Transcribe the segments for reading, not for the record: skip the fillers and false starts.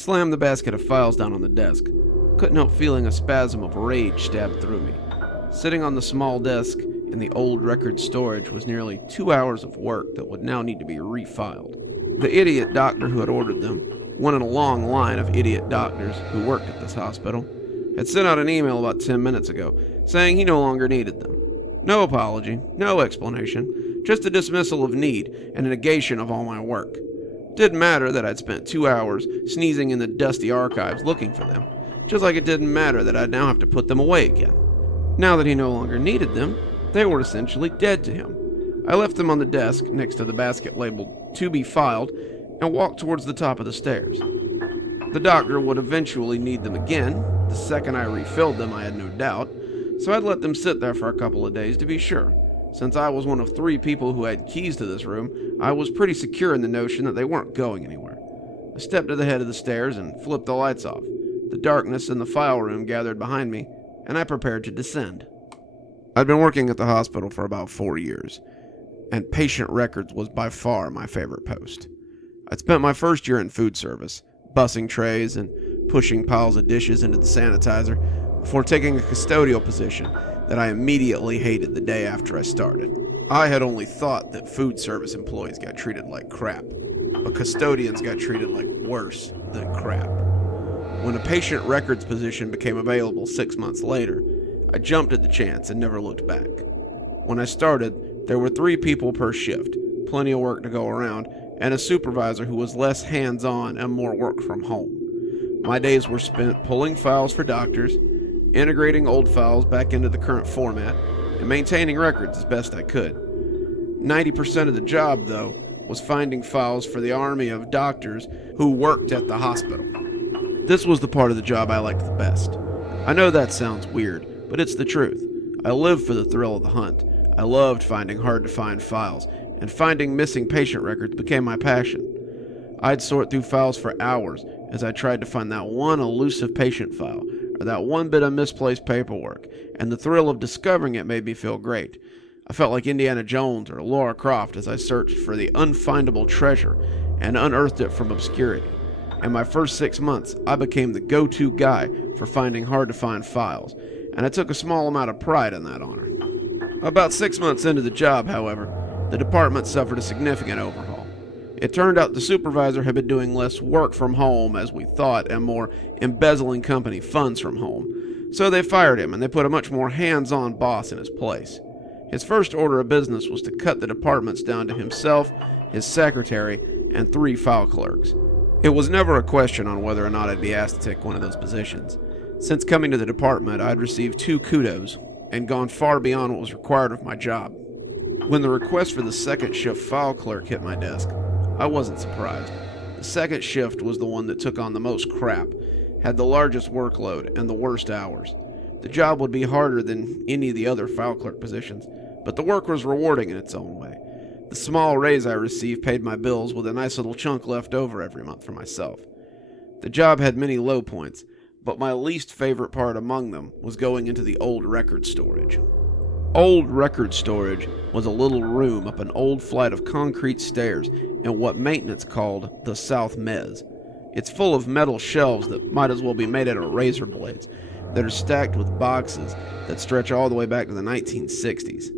slammed the basket of files down on the desk. Couldn't help feeling a spasm of rage stab through me. Sitting on the small desk in the old record storage was nearly 2 hours of work that would now need to be refiled. The idiot doctor who had ordered them, one in a long line of idiot doctors who worked at this hospital, had sent out an email about 10 minutes ago saying he no longer needed them. No apology, no explanation, just a dismissal of need and a negation of all my work. Didn't matter that I'd spent 2 hours sneezing in the dusty archives looking for them, just like it didn't matter that I'd now have to put them away again. Now that he no longer needed them, they were essentially dead to him. I left them on the desk next to the basket labeled "To be filed" and walked towards the top of the stairs. The doctor would eventually need them again. The second I refilled them, I had no doubt, so I'd let them sit there for a couple of days to be sure. Since I was one of 3 people who had keys to this room, I was pretty secure in the notion that they weren't going anywhere. I stepped to the head of the stairs and flipped the lights off. The darkness in the file room gathered behind me, and I prepared to descend. I'd been working at the hospital for about 4 years, and patient records was by far my favorite post. I'd spent my first year in food service, bussing trays and pushing piles of dishes into the sanitizer, before taking a custodial position that I immediately hated the day after I started. I had only thought that food service employees got treated like crap, but custodians got treated like worse than crap. When a patient records position became available 6 months later, I jumped at the chance and never looked back. When I started, there were 3 people per shift, plenty of work to go around, and a supervisor who was less hands-on and more work from home. My days were spent pulling files for doctors, integrating old files back into the current format, and maintaining records as best I could. 90% of the job, though, was finding files for the army of doctors who worked at the hospital. This was the part of the job I liked the best. I know that sounds weird, but it's the truth. I lived for the thrill of the hunt. I loved finding hard-to-find files, and finding missing patient records became my passion. I'd sort through files for hours as I tried to find that one elusive patient file, or that one bit of misplaced paperwork, and the thrill of discovering it made me feel great. I felt like Indiana Jones or Laura Croft as I searched for the unfindable treasure and unearthed it from obscurity. In my first 6 months, I became the go-to guy for finding hard-to-find files, and I took a small amount of pride in that honor. About 6 months into the job, however, the department suffered a significant overhaul. It turned out the supervisor had been doing less work from home as we thought and more embezzling company funds from home. So they fired him and they put a much more hands-on boss in his place. His first order of business was to cut the departments down to himself, his secretary, and 3 file clerks. It was never a question on whether or not I'd be asked to take one of those positions. Since coming to the department, I'd received 2 kudos and gone far beyond what was required of my job. When the request for the second shift file clerk hit my desk, I wasn't surprised. The second shift was the one that took on the most crap, had the largest workload, and the worst hours. The job would be harder than any of the other file clerk positions, but the work was rewarding in its own way. The small raise I received paid my bills with a nice little chunk left over every month for myself. The job had many low points, but my least favorite part among them was going into the old record storage. Old record storage was a little room up an old flight of concrete stairs in what maintenance called the South Mez. It's full of metal shelves that might as well be made out of razor blades that are stacked with boxes that stretch all the way back to the 1960s.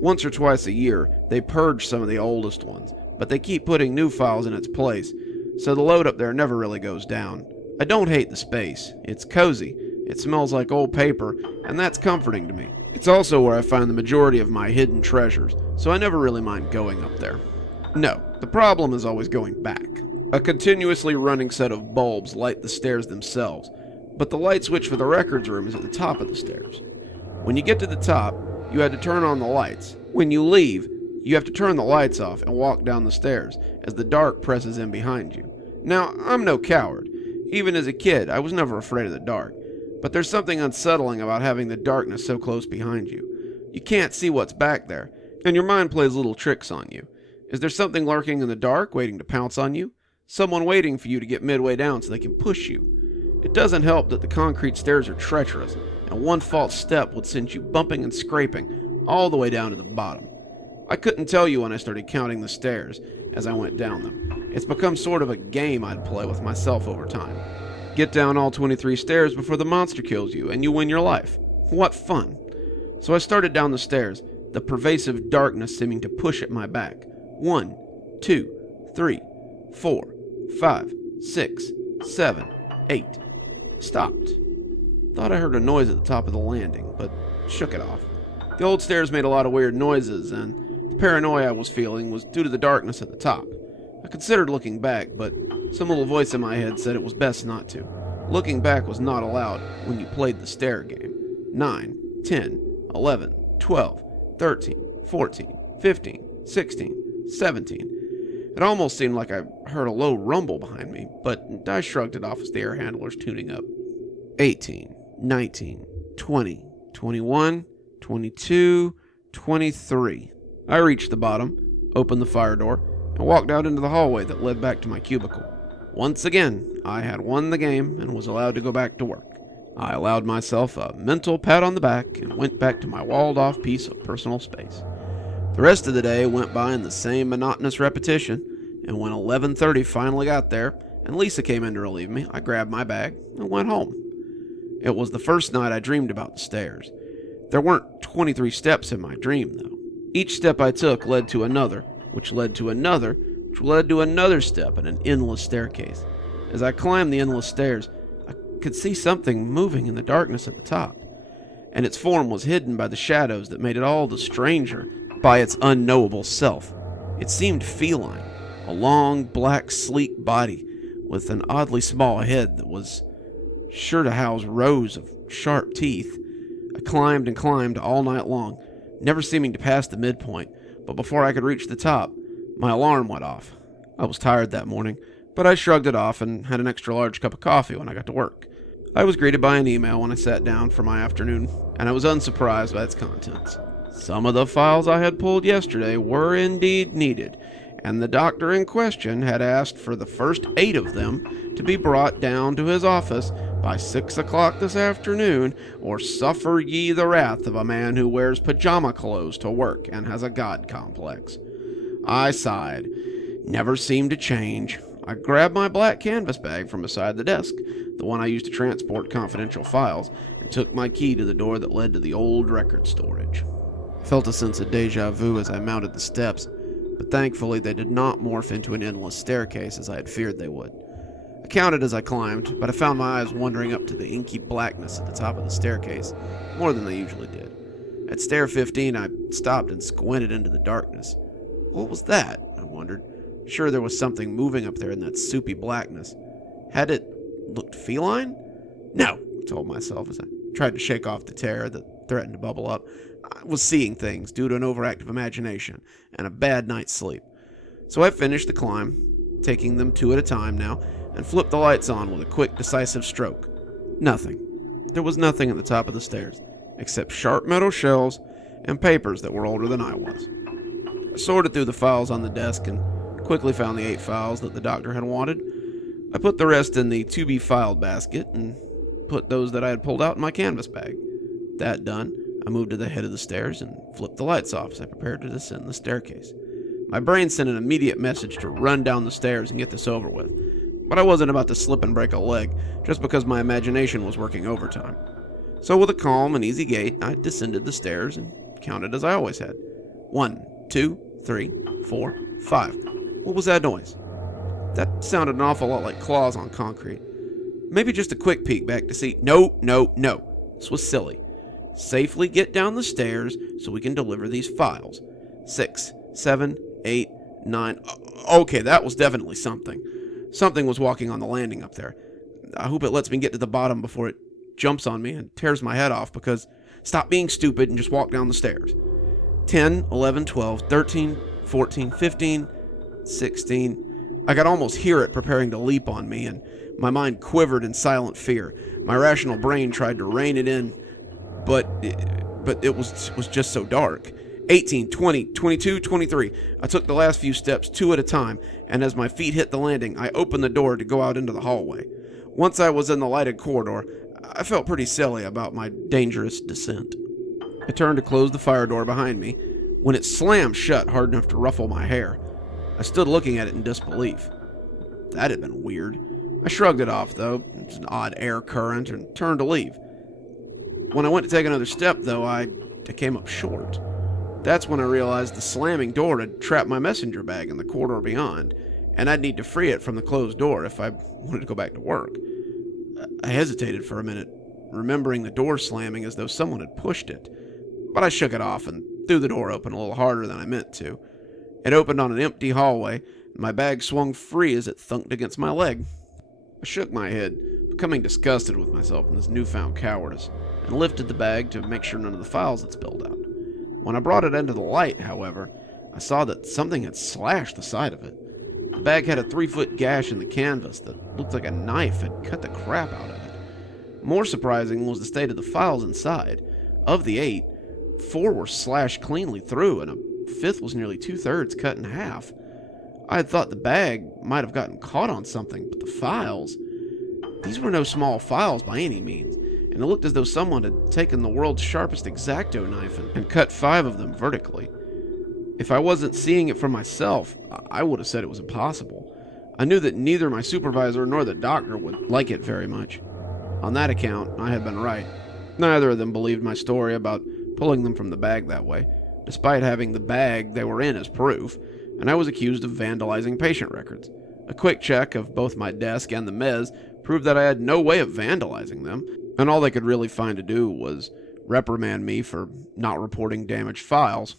Once or twice a year, they purge some of the oldest ones, but they keep putting new files in its place, so the load up there never really goes down. I don't hate the space. It's cozy, it smells like old paper, and that's comforting to me. It's also where I find the majority of my hidden treasures, so I never really mind going up there. No, the problem is always going back. A continuously running set of bulbs light the stairs themselves, but the light switch for the records room is at the top of the stairs. When you get to the top, you had to turn on the lights. When you leave, you have to turn the lights off and walk down the stairs as the dark presses in behind you. Now, I'm no coward. Even as a kid, I was never afraid of the dark. But there's something unsettling about having the darkness so close behind you. You can't see what's back there, and your mind plays little tricks on you. Is there something lurking in the dark waiting to pounce on you? Someone waiting for you to get midway down so they can push you? It doesn't help that the concrete stairs are treacherous, and one false step would send you bumping and scraping all the way down to the bottom. I couldn't tell you when I started counting the stairs, as I went down them. It's become sort of a game I'd play with myself over time. Get down all 23 stairs before the monster kills you, and you win your life. What fun. So I started down the stairs, the pervasive darkness seeming to push at my back. 1, 2, 3, 4, 5, 6, 7, 8. Stopped. Thought I heard a noise at the top of the landing, but shook it off. The old stairs made a lot of weird noises, and the paranoia I was feeling was due to the darkness at the top. I considered looking back, but some little voice in my head said it was best not to. Looking back was not allowed when you played the stair game. 9, 10, 11, 12, 13, 14, 15, 16, 17. It almost seemed like I heard a low rumble behind me, but I shrugged it off as the air handlers tuning up. 18, 19, 20, 21, 22, 23. I reached the bottom, opened the fire door, and walked out into the hallway that led back to my cubicle. Once again, I had won the game and was allowed to go back to work. I allowed myself a mental pat on the back and went back to my walled-off piece of personal space. The rest of the day went by in the same monotonous repetition, and when 11:30 finally got there and Lisa came in to relieve me, I grabbed my bag and went home. It was the first night I dreamed about the stairs. There weren't 23 steps in my dream, though. Each step I took led to another, which led to another, which led to another step in an endless staircase. As I climbed the endless stairs, I could see something moving in the darkness at the top, and its form was hidden by the shadows that made it all the stranger by its unknowable self. It seemed feline, a long, black, sleek body with an oddly small head that was sure to house rows of sharp teeth. I climbed and climbed all night long, never seeming to pass the midpoint, but before I could reach the top, my alarm went off. I was tired that morning, but I shrugged it off and had an extra large cup of coffee when I got to work. I was greeted by an email when I sat down for my afternoon, and I was unsurprised by its contents. Some of the files I had pulled yesterday were indeed needed, and the doctor in question had asked for the first 8 of them to be brought down to his office by 6 o'clock this afternoon, or suffer ye the wrath of a man who wears pajama clothes to work and has a god complex. I sighed. Never seemed to change. I grabbed my black canvas bag from beside the desk, the one I used to transport confidential files, and took my key to the door that led to the old record storage. I felt a sense of deja vu as I mounted the steps, but thankfully they did not morph into an endless staircase as I had feared they would. I counted as I climbed, but I found my eyes wandering up to the inky blackness at the top of the staircase, more than they usually did. At stair 15, I stopped and squinted into the darkness. What was that? I wondered. Sure, there was something moving up there in that soupy blackness. Had it looked feline? No, I told myself as I tried to shake off the terror that threatened to bubble up. I was seeing things due to an overactive imagination and a bad night's sleep. So I finished the climb, taking them 2 at a time now, and flipped the lights on with a quick, decisive stroke. Nothing. There was nothing at the top of the stairs, except sharp metal shells and papers that were older than I was. I sorted through the files on the desk and quickly found the 8 files that the doctor had wanted. I put the rest in the to-be-filed basket and put those that I had pulled out in my canvas bag. That done, I moved to the head of the stairs and flipped the lights off as I prepared to descend the staircase. My brain sent an immediate message to run down the stairs and get this over with, but I wasn't about to slip and break a leg just because my imagination was working overtime. So with a calm and easy gait, I descended the stairs and counted as I always had. 1, 2, 3, 4, 5. What was that noise? That sounded an awful lot like claws on concrete. Maybe just a quick peek back to see. No. This was silly. Safely get down the stairs so we can deliver these files. 6, 7, 8, 9. Okay, that was definitely something. Something was walking on the landing up there. I hope it lets me get to the bottom before it jumps on me and tears my head off, because stop being stupid and just walk down the stairs. 10, 11, 12, 13, 14, 15, 16. I could almost hear it preparing to leap on me, and my mind quivered in silent fear. My rational brain tried to rein it in, but it was just so dark. 18, 20, 22, 23. I took the last few steps 2 at a time, and as my feet hit the landing, I opened the door to go out into the hallway. Once I was in the lighted corridor, I felt pretty silly about my dangerous descent. I turned to close the fire door behind me when it slammed shut hard enough to ruffle my hair. I stood looking at it in disbelief. That had been weird. I shrugged it off, though. It's an odd air current, and turned to leave. When I went to take another step, though, I came up short. That's when I realized the slamming door had trapped my messenger bag in the corridor beyond, and I'd need to free it from the closed door if I wanted to go back to work. I hesitated for a minute, remembering the door slamming as though someone had pushed it, but I shook it off and threw the door open a little harder than I meant to. It opened on an empty hallway, and my bag swung free as it thunked against my leg. I shook my head, becoming disgusted with myself and this newfound cowardice, and lifted the bag to make sure none of the files had spilled out. When I brought it into the light, however, I saw that something had slashed the side of it. The bag had a 3-foot gash in the canvas that looked like a knife had cut the crap out of it. More surprising was the state of the files inside. Of the 8, 4 were slashed cleanly through, and a 5th was nearly 2/3 cut in half. I had thought the bag might have gotten caught on something, but the files... These were no small files by any means, and it looked as though someone had taken the world's sharpest X-Acto knife and cut 5 of them vertically. If I wasn't seeing it for myself, I would have said it was impossible. I knew that neither my supervisor nor the doctor would like it very much. On that account, I had been right. Neither of them believed my story about pulling them from the bag that way, despite having the bag they were in as proof, and I was accused of vandalizing patient records. A quick check of both my desk and the mez proved that I had no way of vandalizing them, and all they could really find to do was reprimand me for not reporting damaged files.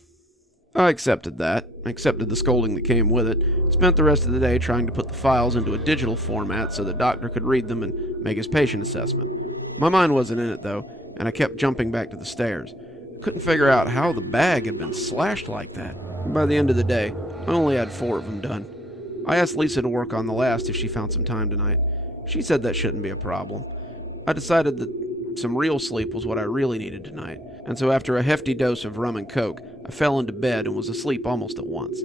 I accepted that, accepted the scolding that came with it, spent the rest of the day trying to put the files into a digital format so the doctor could read them and make his patient assessment. My mind wasn't in it, though, and I kept jumping back to the stairs. I couldn't figure out how the bag had been slashed like that. By the end of the day, I only had 4 of them done. I asked Lisa to work on the last if she found some time tonight. She said that shouldn't be a problem. I decided that some real sleep was what I really needed tonight, and so after a hefty dose of rum and coke, I fell into bed and was asleep almost at once.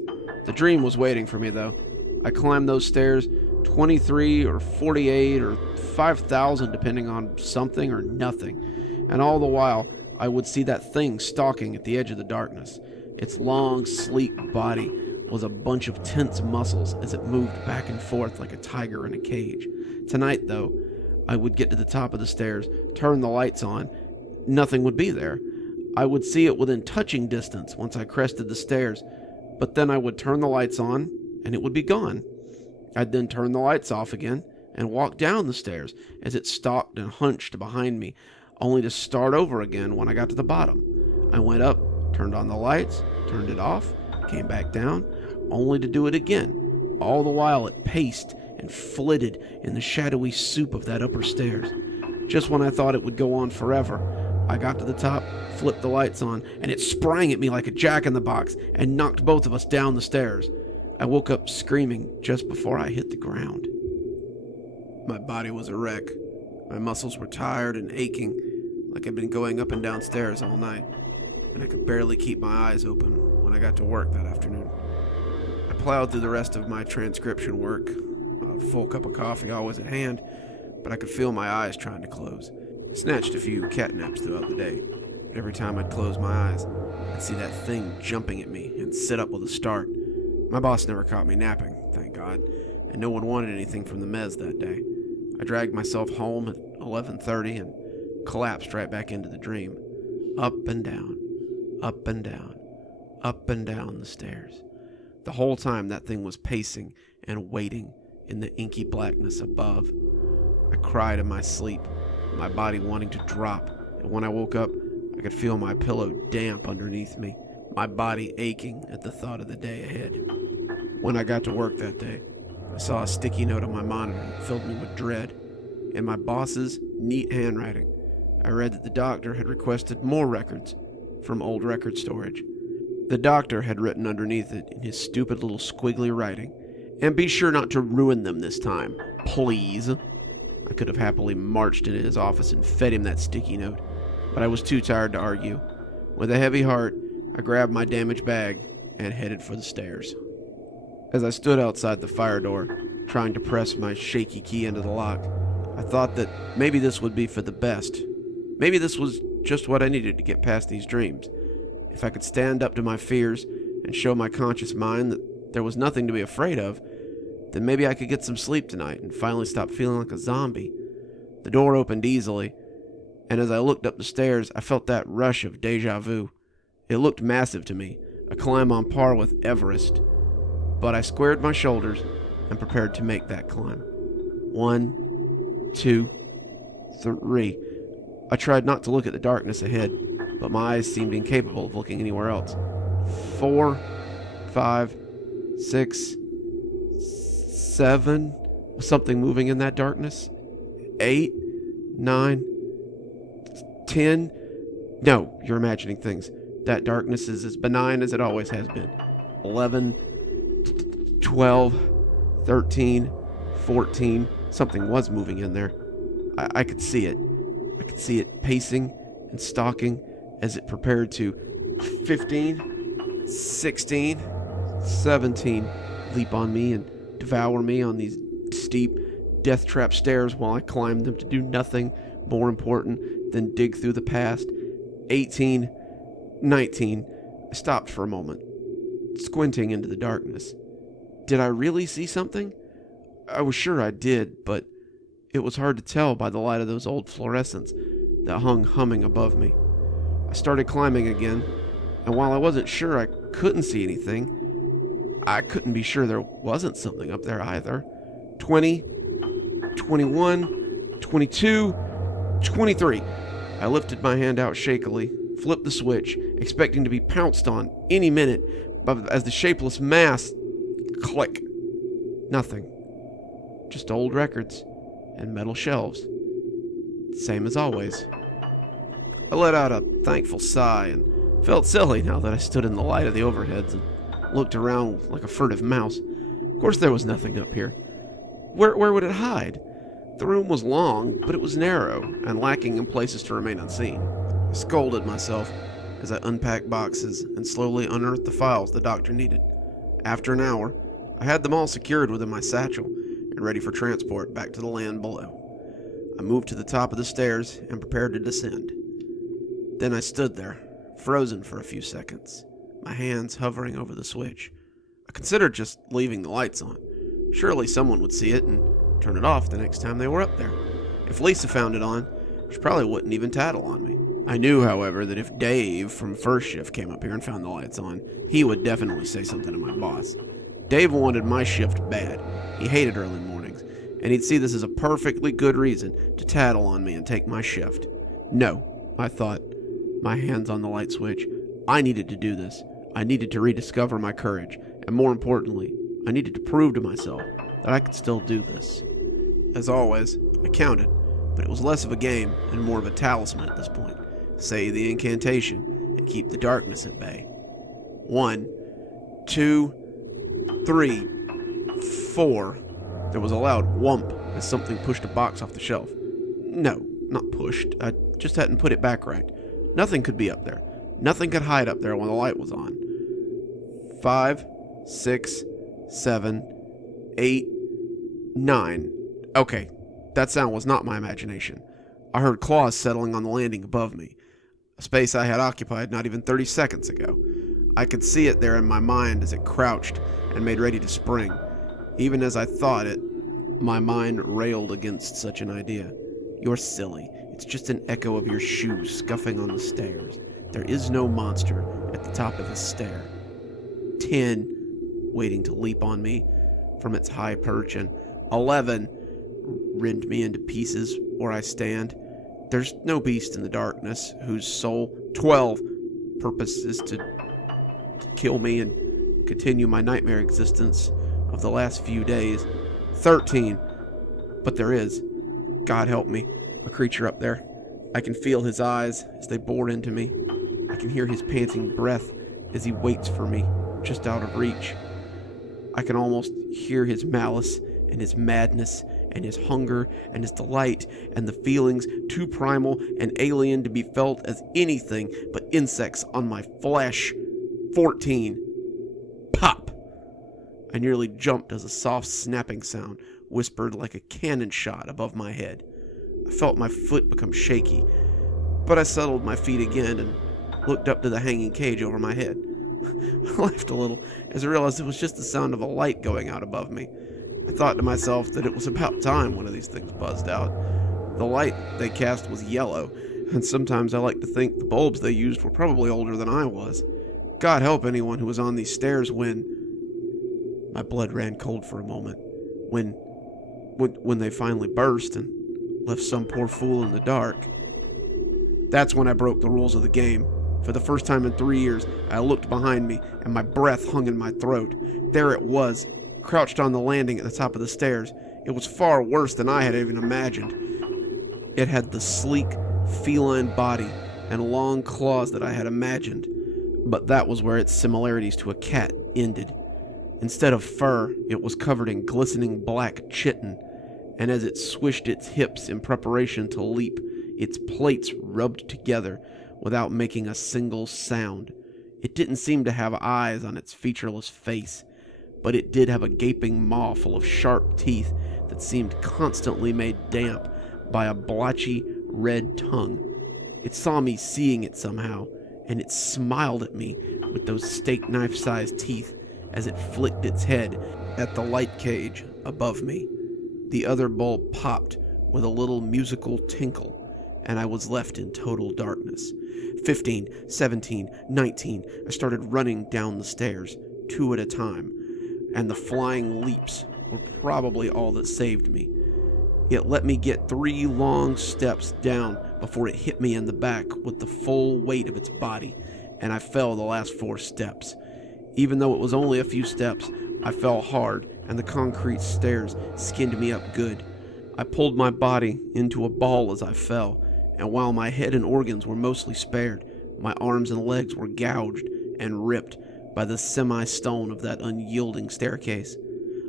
The dream was waiting for me, though. I climbed those stairs, 23 or 48 or 5,000 depending on something or nothing, and all the while I would see that thing stalking at the edge of the darkness. Its long, sleek body was a bunch of tense muscles as it moved back and forth like a tiger in a cage. Tonight, though, I would get to the top of the stairs, turn the lights on. Nothing would be there. I would see it within touching distance once I crested the stairs, but then I would turn the lights on, and it would be gone. I'd then turn the lights off again and walk down the stairs as it stalked and hunched behind me, only to start over again when I got to the bottom. I went up, turned on the lights, turned it off, came back down, only to do it again. All the while it paced and flitted in the shadowy soup of that upper stairs. Just when I thought it would go on forever, I got to the top, flipped the lights on, and it sprang at me like a jack-in-the-box and knocked both of us down the stairs. I woke up screaming just before I hit the ground. My body was a wreck. My muscles were tired and aching, like I'd been going up and down stairs all night, and I could barely keep my eyes open when I got to work that afternoon. I plowed through the rest of my transcription work, a full cup of coffee always at hand, but I could feel my eyes trying to close. I snatched a few cat naps throughout the day, but every time I'd close my eyes, I'd see that thing jumping at me and sit up with a start. My boss never caught me napping, thank God, and no one wanted anything from the mez that day. I dragged myself home at 11:30 and collapsed right back into the dream. Up and down, up and down, up and down the stairs. The whole time that thing was pacing and waiting in the inky blackness above. I cried in my sleep, my body wanting to drop, and when I woke up, I could feel my pillow damp underneath me, my body aching at the thought of the day ahead. When I got to work that day, I saw a sticky note on my monitor that filled me with dread. In my boss's neat handwriting, I read that the doctor had requested more records from old record storage. The doctor had written underneath it in his stupid little squiggly writing, "And be sure not to ruin them this time, please." I could have happily marched into his office and fed him that sticky note, but I was too tired to argue. With a heavy heart, I grabbed my damaged bag and headed for the stairs. As I stood outside the fire door, trying to press my shaky key into the lock, I thought that maybe this would be for the best. Maybe this was just what I needed to get past these dreams. If I could stand up to my fears and show my conscious mind that there was nothing to be afraid of, then maybe I could get some sleep tonight and finally stop feeling like a zombie. The door opened easily, and as I looked up the stairs, I felt that rush of deja vu. It looked massive to me, a climb on par with Everest. But I squared my shoulders and prepared to make that climb. 1, 2, 3. I tried not to look at the darkness ahead, but my eyes seemed incapable of looking anywhere else. 4, 5, 6, 7. Was something moving in that darkness? 8, 9, 10. No, you're imagining things. That darkness is as benign as it always has been. 11, 12, 13, 14. Something was moving in there. I could see it. I could see it pacing and stalking as it prepared to 15, 16, 17 leap on me and devour me on these steep, death-trap stairs while I climbed them to do nothing more important than dig through the past. 18, 19. I stopped for a moment, squinting into the darkness. Did I really see something? I was sure I did, but it was hard to tell by the light of those old fluorescents that hung humming above me. I started climbing again, and while I wasn't sure I couldn't see anything, I couldn't be sure there wasn't something up there either. 20, 21, 22, 23. I lifted my hand out shakily, flipped the switch, expecting to be pounced on any minute, but as the shapeless mass... Click. Nothing. Just old records and metal shelves. Same as always. I let out a thankful sigh and felt silly now that I stood in the light of the overheads and looked around like a furtive mouse. Of course there was nothing up here. Where would it hide? The room was long, but it was narrow and lacking in places to remain unseen. I scolded myself as I unpacked boxes and slowly unearthed the files the doctor needed. After an hour, I had them all secured within my satchel and ready for transport back to the land below. I moved to the top of the stairs and prepared to descend. Then I stood there, frozen for a few seconds, my hands hovering over the switch. I considered just leaving the lights on. Surely someone would see it and turn it off the next time they were up there. If Lisa found it on, she probably wouldn't even tattle on me. I knew, however, that if Dave from first shift came up here and found the lights on, he would definitely say something to my boss. Dave wanted my shift bad. He hated early mornings, and he'd see this as a perfectly good reason to tattle on me and take my shift. No, I thought, my hands on the light switch. I needed to do this. I needed to rediscover my courage, and more importantly, I needed to prove to myself that I could still do this. As always, I counted, but it was less of a game and more of a talisman at this point. Say the incantation and keep the darkness at bay. 1, 2, 3, 4. There was a loud whump as something pushed a box off the shelf. No, not pushed. I just hadn't put it back right. Nothing could be up there. Nothing could hide up there when the light was on. 5, 6, 7, 8, 9. Okay, that sound was not my imagination. I heard claws settling on the landing above me, a space I had occupied not even 30 seconds ago. I could see it there in my mind as it crouched and made ready to spring. Even as I thought it, my mind railed against such an idea. You're silly. It's just an echo of your shoes scuffing on the stairs. There is no monster at the top of this stair. 10, waiting to leap on me from its high perch, and 11, rend me into pieces where I stand. There's no beast in the darkness whose sole 12 purpose is to kill me and continue my nightmare existence of the last few days. 13, but there is, God help me, a creature up there. I can feel his eyes as they bore into me. I can hear his panting breath as he waits for me, just out of reach. I can almost hear his malice and his madness and his hunger and his delight and the feelings too primal and alien to be felt as anything but insects on my flesh. 14. Pop! I nearly jumped as a soft snapping sound whispered like a cannon shot above my head. I felt my foot become shaky, but I settled my feet again and looked up to the hanging cage over my head. I laughed a little as I realized it was just the sound of a light going out above me. I thought to myself that it was about time one of these things buzzed out. The light they cast was yellow, and sometimes I like to think the bulbs they used were probably older than I was. God help anyone who was on these stairs when... My blood ran cold for a moment. When they finally burst and left some poor fool in the dark. That's when I broke the rules of the game. For the first time in 3 years, I looked behind me, and my breath hung in my throat. There it was, crouched on the landing at the top of the stairs. It was far worse than I had even imagined. It had the sleek, feline body and long claws that I had imagined, but that was where its similarities to a cat ended. Instead of fur, it was covered in glistening black chitin, and as it swished its hips in preparation to leap, its plates rubbed together without making a single sound. It didn't seem to have eyes on its featureless face, but it did have a gaping maw full of sharp teeth that seemed constantly made damp by a blotchy red tongue. It saw me seeing it somehow, and it smiled at me with those steak knife-sized teeth as it flicked its head at the light cage above me. The other bulb popped with a little musical tinkle, and I was left in total darkness. 15, 17, 19, I started running down the stairs, 2 at a time, and the flying leaps were probably all that saved me. It let me get 3 long steps down before it hit me in the back with the full weight of its body, and I fell the last 4 steps. Even though it was only a few steps, I fell hard, and the concrete stairs skinned me up good. I pulled my body into a ball as I fell, and while my head and organs were mostly spared, my arms and legs were gouged and ripped by the semi-stone of that unyielding staircase.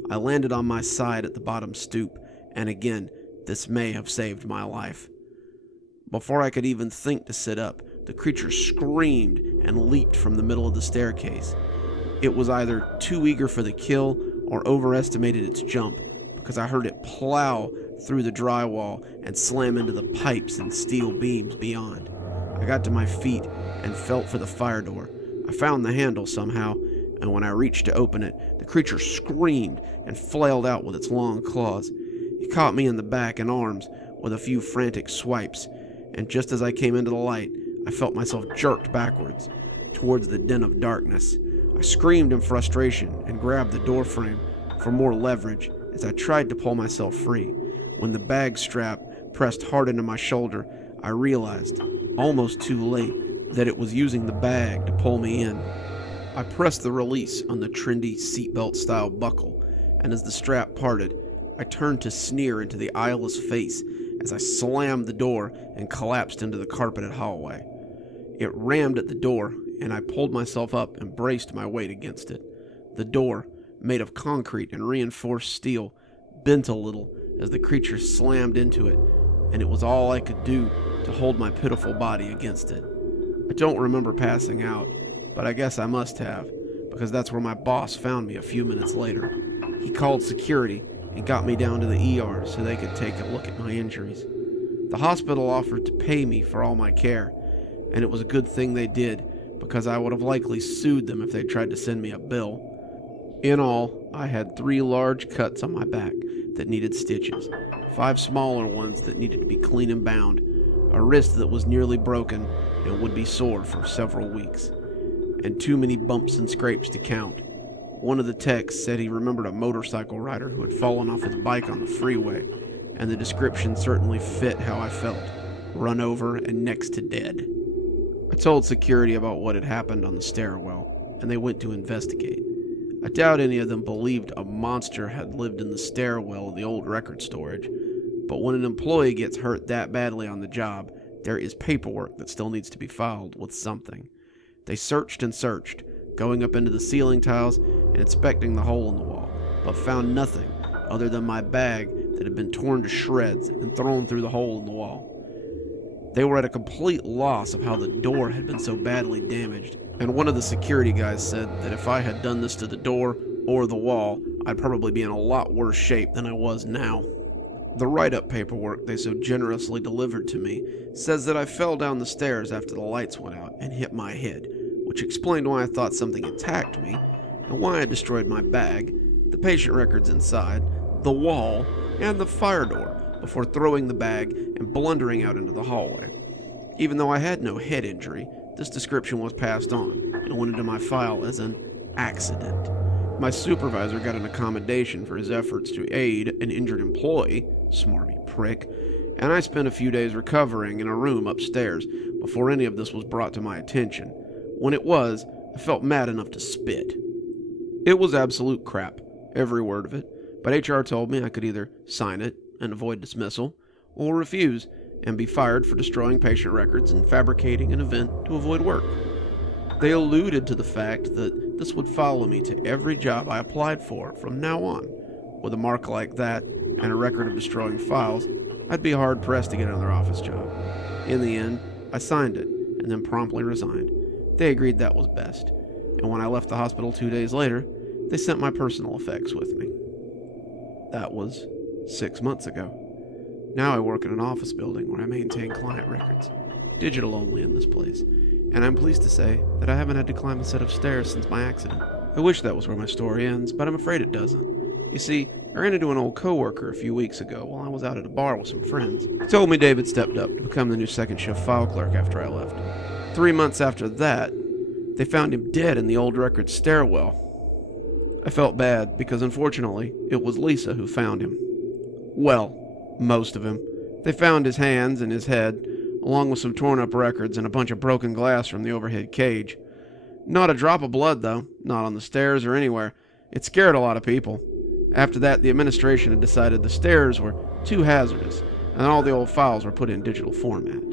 I landed on my side at the bottom stoop, and again, this may have saved my life. Before I could even think to sit up, the creature screamed and leaped from the middle of the staircase. It was either too eager for the kill or overestimated its jump, because I heard it plow through the drywall and slam into the pipes and steel beams beyond. I got to my feet and felt for the fire door. I found the handle somehow, and when I reached to open it, the creature screamed and flailed out with its long claws. It caught me in the back and arms with a few frantic swipes, and just as I came into the light, I felt myself jerked backwards towards the den of darkness. I screamed in frustration and grabbed the door frame for more leverage as I tried to pull myself free. When the bag strap pressed hard into my shoulder, I realized, almost too late, that it was using the bag to pull me in. I pressed the release on the trendy seatbelt-style buckle, and as the strap parted, I turned to sneer into the eyeless face as I slammed the door and collapsed into the carpeted hallway. It rammed at the door, and I pulled myself up and braced my weight against it. The door, made of concrete and reinforced steel, bent a little as the creature slammed into it, and it was all I could do to hold my pitiful body against it. I don't remember passing out, but I guess I must have, because that's where my boss found me a few minutes later. He called security and got me down to the ER so they could take a look at my injuries. The hospital offered to pay me for all my care, and it was a good thing they did, because I would have likely sued them if they tried to send me a bill. In all, I had 3 large cuts on my back that needed stitches, 5 smaller ones that needed to be clean and bound, a wrist that was nearly broken and would be sore for several weeks, and too many bumps and scrapes to count. One of the techs said he remembered a motorcycle rider who had fallen off his bike on the freeway, and the description certainly fit how I felt, run over and next to dead. I told security about what had happened on the stairwell, and they went to investigate. I doubt any of them believed a monster had lived in the stairwell of the old record storage, but when an employee gets hurt that badly on the job, there is paperwork that still needs to be filed with something. They searched and searched, going up into the ceiling tiles and inspecting the hole in the wall, but found nothing other than my bag that had been torn to shreds and thrown through the hole in the wall. They were at a complete loss of how the door had been so badly damaged, and one of the security guys said that if I had done this to the door or the wall, I'd probably be in a lot worse shape than I was now. The write-up paperwork they so generously delivered to me says that I fell down the stairs after the lights went out and hit my head, which which explained why I thought something attacked me, and why I destroyed my bag, the patient records inside, the wall, and the fire door before throwing the bag and blundering out into the hallway. Even though I had no head injury, this description was passed on and went into my file as an accident. My supervisor got an accommodation for his efforts to aid an injured employee, smarmy prick, and I spent a few days recovering in a room upstairs before any of this was brought to my attention. When it was, I felt mad enough to spit. It was absolute crap, every word of it, but HR told me I could either sign it and avoid dismissal, or refuse and be fired for destroying patient records and fabricating an event to avoid work. They alluded to the fact that this would follow me to every job I applied for from now on. With a mark like that and a record of destroying files, I'd be hard-pressed to get another office job. In the end, I signed it and then promptly resigned. They agreed that was best, and when I left the hospital 2 days later, they sent my personal effects with me. That was 6 months ago. Now I work in an office building where I maintain client records, digital only in this place, and I'm pleased to say that I haven't had to climb a set of stairs since my accident. I wish that was where my story ends, but I'm afraid it doesn't. You see, I ran into an old coworker a few weeks ago while I was out at a bar with some friends. He told me David stepped up to become the new second shift file clerk after I left. 3 months after that, they found him dead in the old record stairwell. I felt bad because unfortunately, it was Lisa who found him. Well, most of him. They found his hands and his head, along with some torn up records and a bunch of broken glass from the overhead cage. Not a drop of blood, though, not on the stairs or anywhere. It scared a lot of people. After that, the administration had decided the stairs were too hazardous, and all the old files were put in digital format.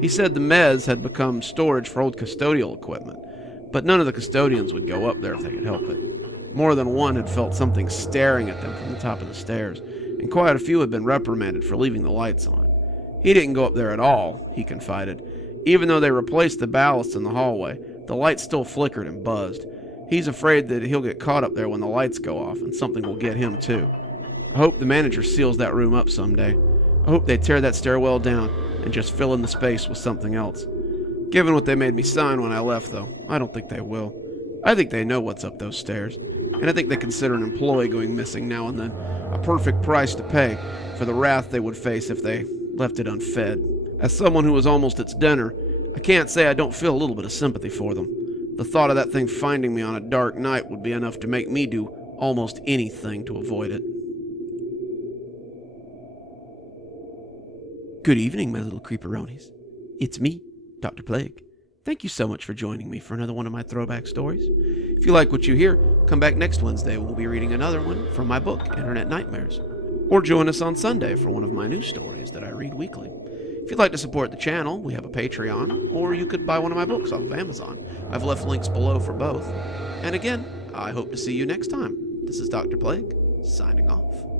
He said the mezz had become storage for old custodial equipment, but none of the custodians would go up there if they could help it. More than one had felt something staring at them from the top of the stairs, and quite a few had been reprimanded for leaving the lights on. He didn't go up there at all, he confided. Even though they replaced the ballast in the hallway, the lights still flickered and buzzed. He's afraid that he'll get caught up there when the lights go off, and something will get him too. I hope the manager seals that room up someday. I hope they tear that stairwell down and just fill in the space with something else. Given what they made me sign when I left, though, I don't think they will. I think they know what's up those stairs, and I think they consider an employee going missing now and then a perfect price to pay for the wrath they would face if they left it unfed. As someone who was almost its dinner, I can't say I don't feel a little bit of sympathy for them. The thought of that thing finding me on a dark night would be enough to make me do almost anything to avoid it. Good evening, my little creeperonis. It's me, Dr. Plague. Thank you so much for joining me for another one of my throwback stories. If you like what you hear, come back next Wednesday when we'll be reading another one from my book, Internet Nightmares. Or join us on Sunday for one of my new stories that I read weekly. If you'd like to support the channel, we have a Patreon, or you could buy one of my books off of Amazon. I've left links below for both. And again, I hope to see you next time. This is Dr. Plague, signing off.